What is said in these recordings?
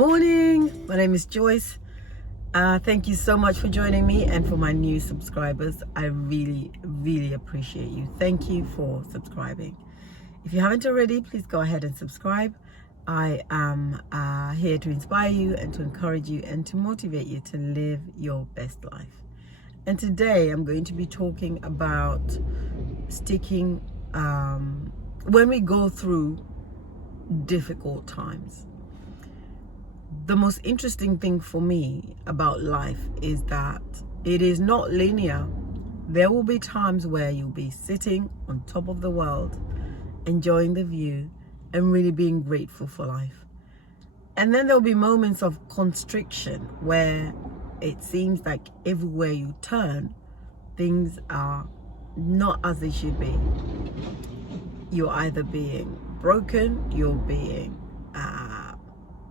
morning. My name is Joyce. Thank you so much for joining me, and for my new subscribers, I really appreciate you. Thank you for subscribing. If you haven't already, please go ahead and subscribe. I am here to inspire you and to encourage you and to motivate you to live your best life. And today I'm going to be talking about sticking when we go through difficult times. The most interesting thing for me about life is that it is not linear. There will be times where you'll be sitting on top of the world, enjoying the view and really being grateful for life. And then there'll be moments of constriction where it seems like everywhere you turn, things are not as they should be. You're either being broken, you're being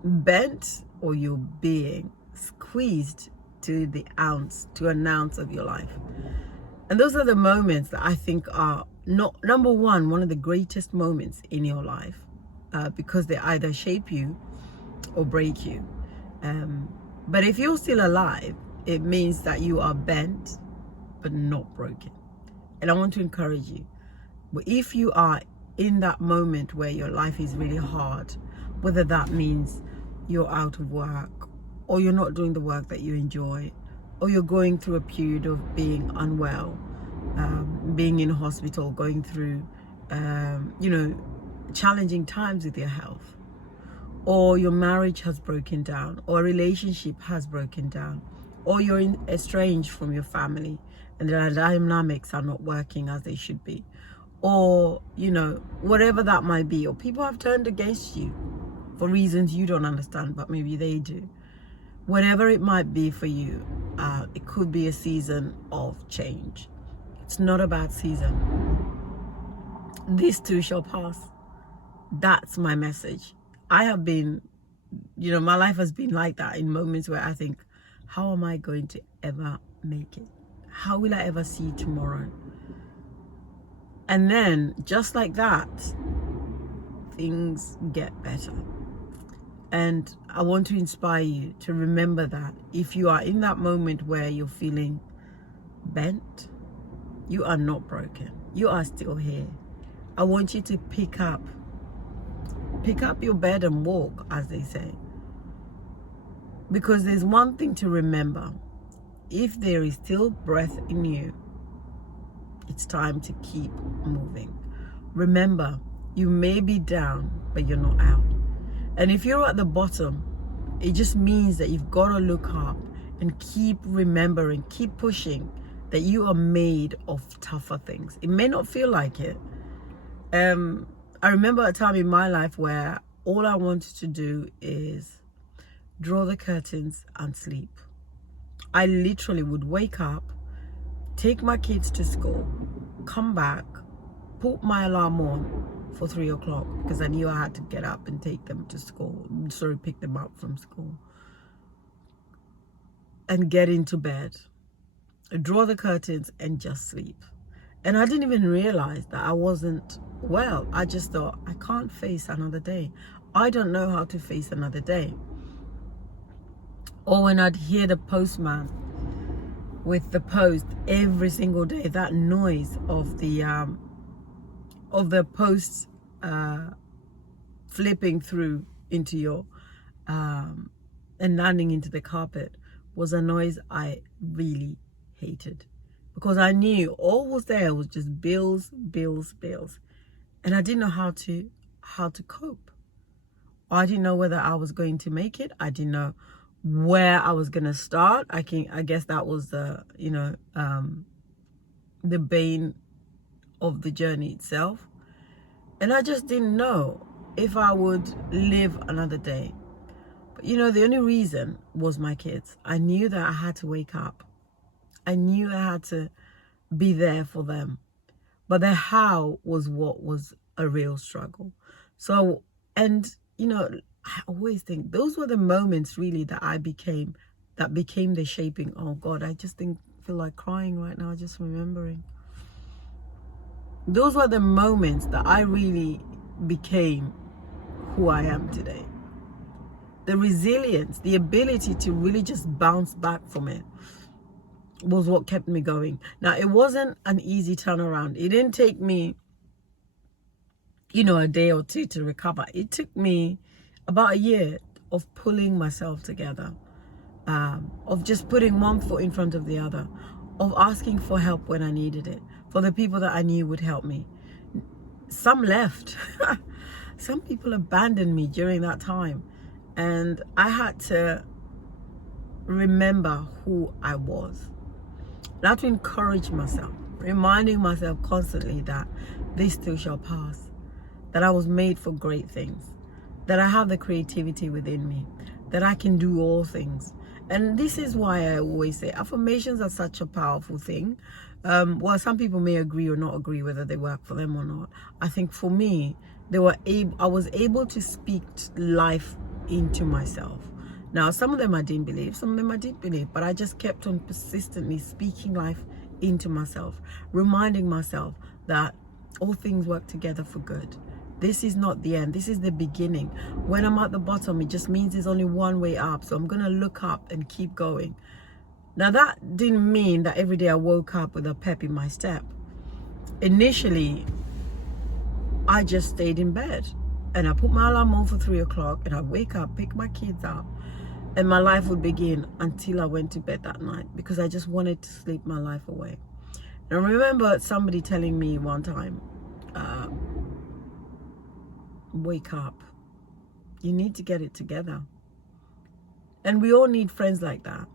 bent, or you're being squeezed to an ounce of your life. And those are the moments that I think are not number one of the greatest moments in your life, because they either shape you or break you. But if you're still alive, it means that you are bent but not broken. And I want to encourage you, but if you are in that moment where your life is really hard, whether that means you're out of work, or you're not doing the work that you enjoy, or you're going through a period of being unwell, being in hospital, going through challenging times with your health, or your marriage has broken down, or a relationship has broken down, or you're estranged from your family and the dynamics are not working as they should be, or whatever that might be, or people have turned against you for reasons you don't understand, but maybe they do. Whatever it might be for you, it could be a season of change. It's not a bad season. This too shall pass. That's my message. I have been, my life has been like that, in moments where I think, how am I going to ever make it? How will I ever see tomorrow? And then, just like that, things get better. And I want to inspire you to remember that if you are in that moment where you're feeling bent, you are not broken. You are still here. I want you to pick up your bed and walk, as they say. Because there's one thing to remember. If there is still breath in you, it's time to keep moving. Remember, you may be down, but you're not out. And if you're at the bottom, it just means that you've got to look up and keep remembering, keep pushing, that you are made of tougher things. It may not feel like it. I remember a time in my life where all I wanted to do is draw the curtains and sleep. I literally would wake up, take my kids to school, come back, put my alarm on for 3 o'clock, because I knew I had to get up and take them to school. Pick them up from school. And get into bed, draw the curtains and just sleep. And I didn't even realize that I wasn't well. I just thought, I can't face another day. I don't know how to face another day. Or when I'd hear the postman with the post every single day, that noise of the posts flipping through into your and landing into the carpet, was a noise I really hated, because I knew all was there was just bills, and I didn't know how to cope. I didn't know whether I was going to make it. I didn't know where I was gonna start. I guess that was the bane of the journey itself. And I just didn't know if I would live another day. But the only reason was my kids. I knew that I had to wake up. I knew I had to be there for them. But the how was what was a real struggle. So, and I always think those were the moments really that became the shaping. Oh God, I just feel like crying right now, just remembering. Those were the moments that I really became who I am today. the resilience, the ability to really just bounce back from it was what kept me going. Now, it wasn't an easy turnaround. It didn't take me, a day or two to recover. It took me about a year of pulling myself together, of just putting one foot in front of the other, of asking for help when I needed it, for the people that I knew would help me. Some left. Some people abandoned me during that time. And I had to remember who I was. I had to encourage myself, reminding myself constantly that this too shall pass, that I was made for great things, that I have the creativity within me, that I can do all things. And this is why I always say affirmations are such a powerful thing. Well, some people may agree or not agree whether they work for them or not. I think for me, I was able to speak life into myself. Now, some of them I didn't believe, some of them I did believe, but I just kept on persistently speaking life into myself, reminding myself that all things work together for good. This is not the end. This is the beginning. When I'm at the bottom, it just means there's only one way up. So I'm going to look up and keep going. Now, that didn't mean that every day I woke up with a pep in my step. Initially, I just stayed in bed. And I put my alarm on for 3 o'clock. And I wake up, pick my kids up. And my life would begin until I went to bed that night. Because I just wanted to sleep my life away. And I remember somebody telling me one time, wake up. You need to get it together. And we all need friends like that.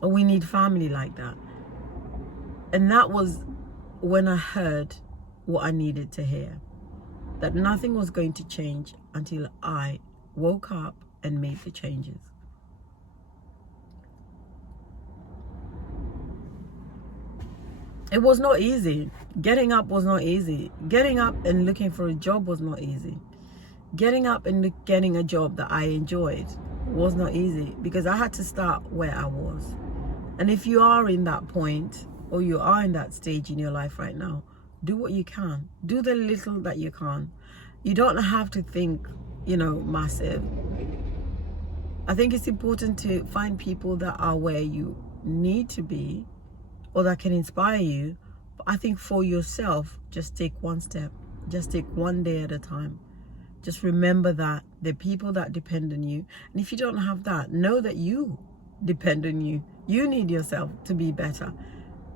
Or we need family like that. And that was when I heard what I needed to hear. That nothing was going to change until I woke up and made the changes. It was not easy. Getting up was not easy. Getting up and looking for a job was not easy. Getting up and getting a job that I enjoyed was not easy because I had to start where I was. And if you are in that point or you are in that stage in your life right now, do what you can. Do the little that you can. You don't have to think, massive. I think it's important to find people that are where you need to be or that can inspire you. But I think for yourself, just take one step. Just take one day at a time. Just remember that the people that depend on you. And if you don't have that, know that you depend on you. You need yourself to be better.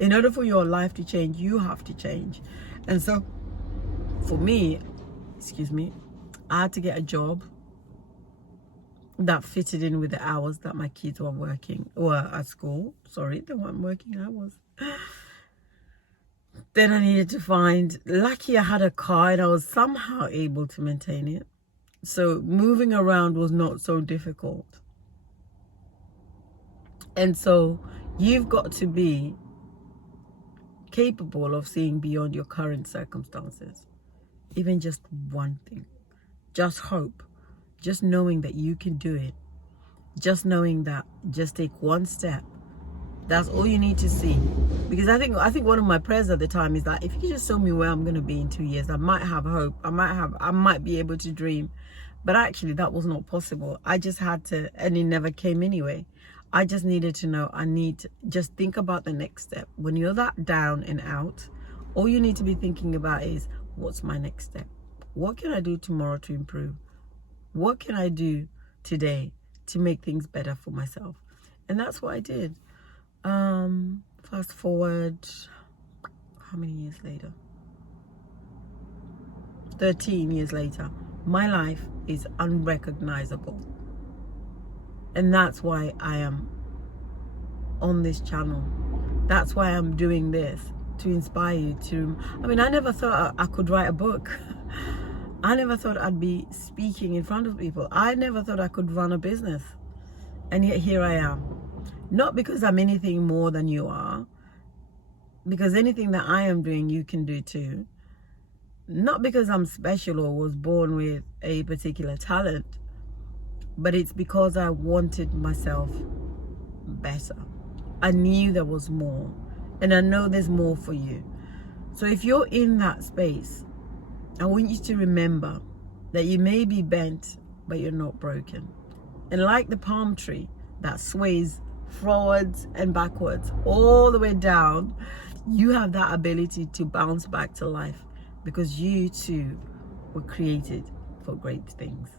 In order for your life to change, you have to change. And so for me, I had to get a job that fitted in with the hours that my kids were working or at school. Sorry, they weren't working hours. Then I needed to find, lucky I had a car and I was somehow able to maintain it. So moving around was not so difficult. And so you've got to be capable of seeing beyond your current circumstances. Even just one thing. Just hope. Just knowing that you can do it. Just knowing that just take one step. That's all you need to see. Because I think one of my prayers at the time is that if you can just show me where I'm going to be in 2 years, I might have hope. I might be able to dream. But actually that was not possible. I just had to, and it never came anyway. I just needed to know, I need to just think about the next step. When you're that down and out, all you need to be thinking about is, what's my next step? What can I do tomorrow to improve? What can I do today to make things better for myself? And that's what I did. Fast forward, how many years later? 13 years later, my life is unrecognizable. And that's why I am on this channel. That's why I'm doing this, to inspire you to, I never thought I could write a book. I never thought I'd be speaking in front of people. I never thought I could run a business. And yet here I am. Not because I'm anything more than you are, because anything that I am doing, you can do too. Not because I'm special or was born with a particular talent, but it's because I wanted myself better. I knew there was more, and I know there's more for you. So if you're in that space, I want you to remember that you may be bent, but you're not broken. And like the palm tree that sways forwards and backwards, all the way down, you have that ability to bounce back to life, because you too were created for great things.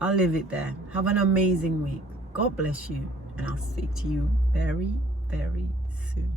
I'll leave it there. Have an amazing week. God bless you, and I'll speak to you very, very soon.